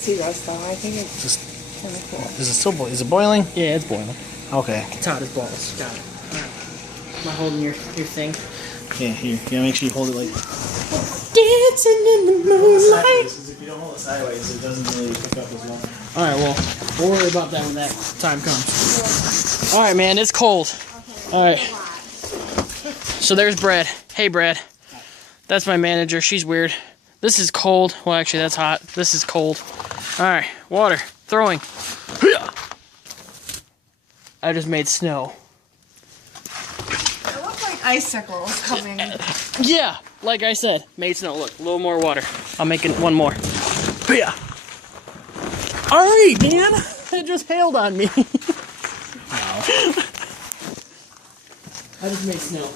See Rust though. I think it's Just, kind of cool. is it still is it boiling? Yeah, it's boiling. Okay. It's hot as balls. Got it. Alright. Am I holding your thing? Yeah, here. You gotta make sure you hold it like Dancing in the moonlight. because if you don't hold it sideways, it doesn't really pick up as well. Alright, well, we'll worry about that when that time comes. Alright, man, it's cold. Alright. So there's Brad. Hey, Brad. That's my manager. She's weird. This is cold. Well, actually, that's hot. This is cold. Alright, water. Throwing. I just made snow. It looked like icicles coming. Yeah, like I said, made snow. Look, a little more water. I'll make it one more. Yeah. Alright, Dan. It just hailed on me. I just made snow.